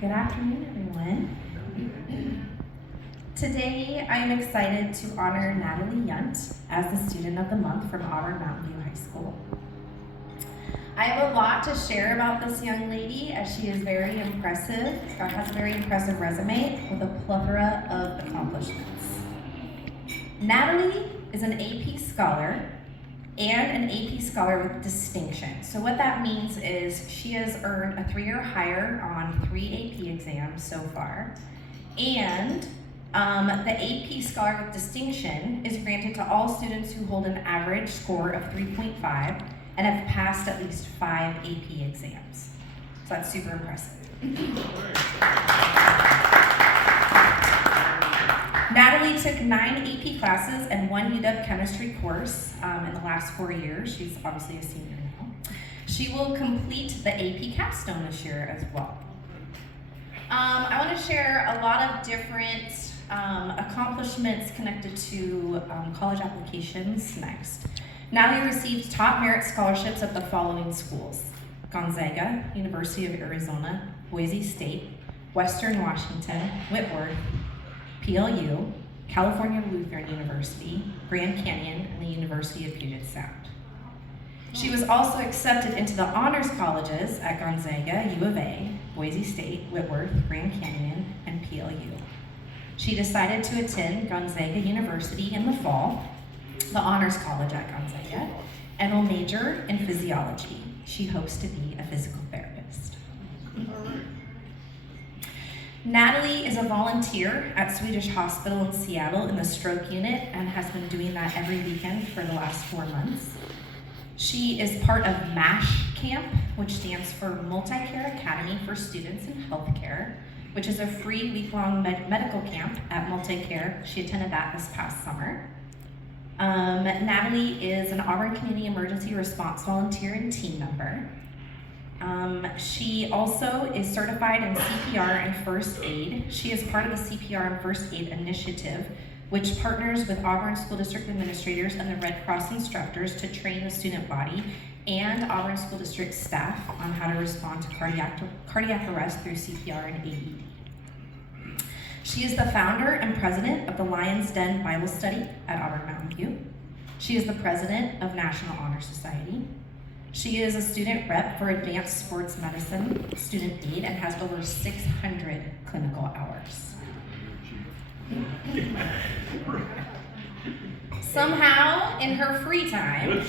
Good afternoon, everyone. Today, I am excited to honor Natalie Yunt as the Student of the Month from Auburn Mountain View High School. I have a lot to share about this young lady as she is very impressive, has a very impressive resume with a plethora of accomplishments. Natalie is an AP Scholar and an AP Scholar with distinction. So what that means is she has earned a 3 or higher on 3 AP exams so far. And the AP Scholar with distinction is granted to all students who hold an average score of 3.5 and have passed at least 5 AP exams. So that's super impressive. Natalie took 9 AP classes and 1 UW chemistry course in the last 4 years. She's obviously a senior now. She will complete the AP capstone this year as well. I want to share a lot of different accomplishments connected to college applications next. Natalie received top merit scholarships at the following schools: Gonzaga, University of Arizona, Boise State, Western Washington, Whitworth, PLU, California Lutheran University, Grand Canyon, and the University of Puget Sound. She was also accepted into the honors colleges at Gonzaga, U of A, Boise State, Whitworth, Grand Canyon, and PLU. She decided to attend Gonzaga University in the fall, the honors college at Gonzaga, and will major in physiology. She hopes to be a physical therapist. Natalie is a volunteer at Swedish Hospital in Seattle in the stroke unit and has been doing that every weekend for the last 4 months. She is part of MASH Camp, which stands for Multi-Care Academy for Students in Healthcare, which is a free week-long medical camp at Multi-Care. She attended that this past summer. Natalie is an Auburn Community Emergency Response volunteer and team member. She also is certified in CPR and first aid. She is part of the CPR and first aid initiative, which partners with Auburn School District administrators and the Red Cross instructors to train the student body and Auburn School District staff on how to respond to cardiac arrest through CPR and AED. She is the founder and president of the Lion's Den Bible Study at Auburn Mountain View. She is the president of National Honor Society. She is a student rep for Advanced Sports Medicine Student Aid and has over 600 clinical hours. Somehow, in her free time,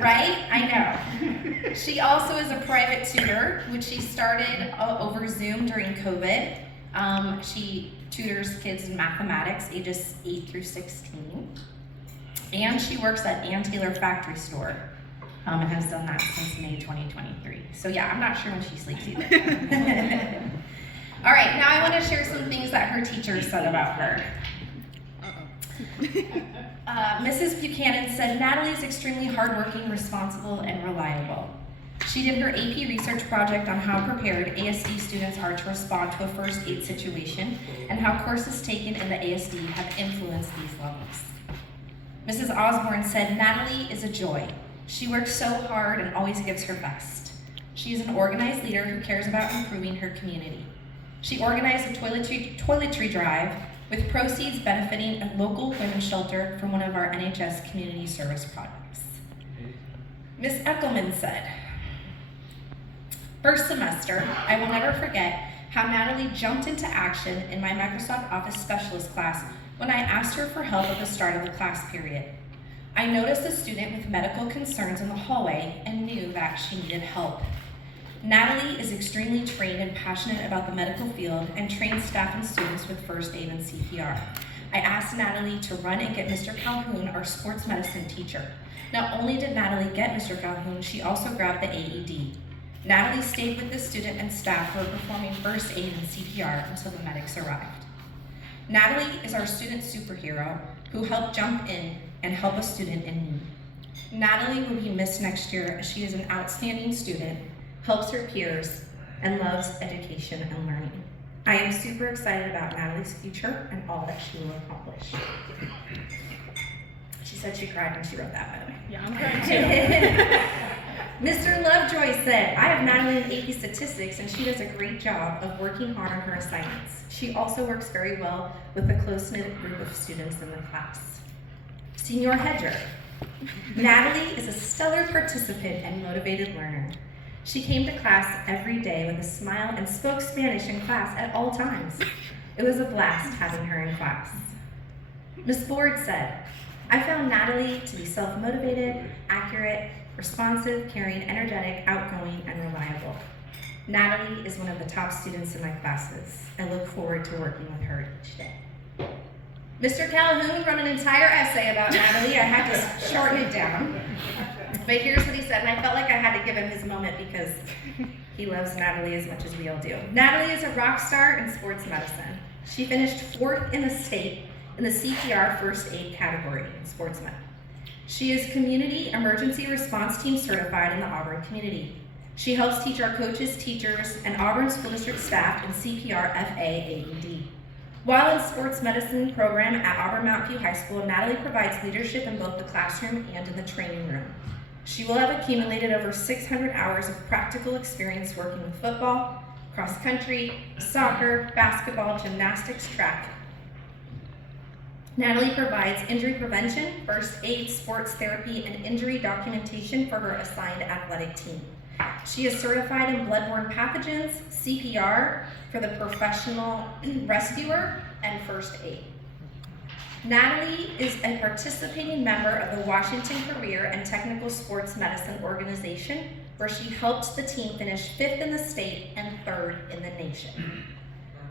right? I know. She also is a private tutor, which she started over Zoom during COVID. She tutors kids in mathematics ages 8 through 16. And she works at Ann Taylor Factory Store and has done that since May 2023. So yeah, I'm not sure when she sleeps either. All right, now I want to share some things that her teachers said about her. Mrs. Buchanan said, Natalie is extremely hardworking, responsible, and reliable. She did her AP research project on how prepared ASD students are to respond to a first aid situation and how courses taken in the ASD have influenced these levels. Mrs. Osborne said, Natalie is a joy. She works so hard and always gives her best. She is an organized leader who cares about improving her community. She organized a toiletry drive with proceeds benefiting a local women's shelter from one of our NHS community service projects. Ms. Eckelman said, first semester, I will never forget how Natalie jumped into action in my Microsoft Office Specialist class when I asked her for help at the start of the class period. I noticed a student with medical concerns in the hallway and knew that she needed help. Natalie is extremely trained and passionate about the medical field and trains staff and students with first aid and CPR. I asked Natalie to run and get Mr. Calhoun, our sports medicine teacher. Not only did Natalie get Mr. Calhoun, she also grabbed the AED. Natalie stayed with the student and staff who were performing first aid and CPR until the medics arrived. Natalie is our student superhero who helped jump in and help a student in need. Natalie will be missed next year as she is an outstanding student, helps her peers, and loves education and learning. I am super excited about Natalie's future and all that she will accomplish. She said she cried when she wrote that, by the way. Yeah, I'm crying too. Mr. Lovejoy said, I have Natalie in AP Statistics and she does a great job of working hard on her assignments. She also works very well with a close-knit group of students in the class. Senior Hedger. Natalie is a stellar participant and motivated learner. She came to class every day with a smile and spoke Spanish in class at all times. It was a blast having her in class. Ms. Ford said, I found Natalie to be self-motivated, accurate, responsive, caring, energetic, outgoing, and reliable. Natalie is one of the top students in my classes. I look forward to working with her each day. Mr. Calhoun wrote an entire essay about Natalie. I had to shorten it down. But here's what he said, and I felt like I had to give him his moment because he loves Natalie as much as we all do. Natalie is a rock star in sports medicine. She finished 4th in the state in the CPR first aid category in sports med. She is Community Emergency Response Team certified in the Auburn community. She helps teach our coaches, teachers, and Auburn School District staff in CPR FA AED. While in sports medicine program at Auburn Mountain View High School, Natalie provides leadership in both the classroom and in the training room. She will have accumulated over 600 hours of practical experience working with football, cross country, soccer, basketball, gymnastics, track. Natalie provides injury prevention, first aid, sports therapy, and injury documentation for her assigned athletic team. She is certified in bloodborne pathogens, CPR for the professional rescuer, and first aid. Natalie is a participating member of the Washington Career and Technical Sports Medicine Organization, where she helped the team finish 5th in the state and 3rd in the nation.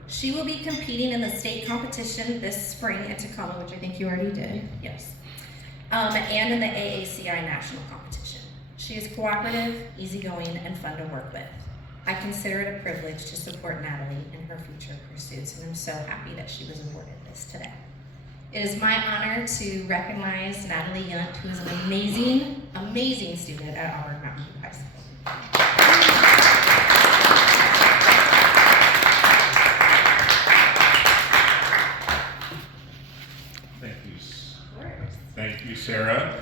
She will be competing in the state competition this spring in Tacoma, which I think you already did, yes, and in the AACI national competition. She is cooperative, easygoing, and fun to work with. I consider it a privilege to support Natalie in her future pursuits, and I'm so happy that she was awarded this today. It is my honor to recognize Natalie Yunt, who is an amazing, amazing student at Auburn Mountain View High School. Thank you, Sarah.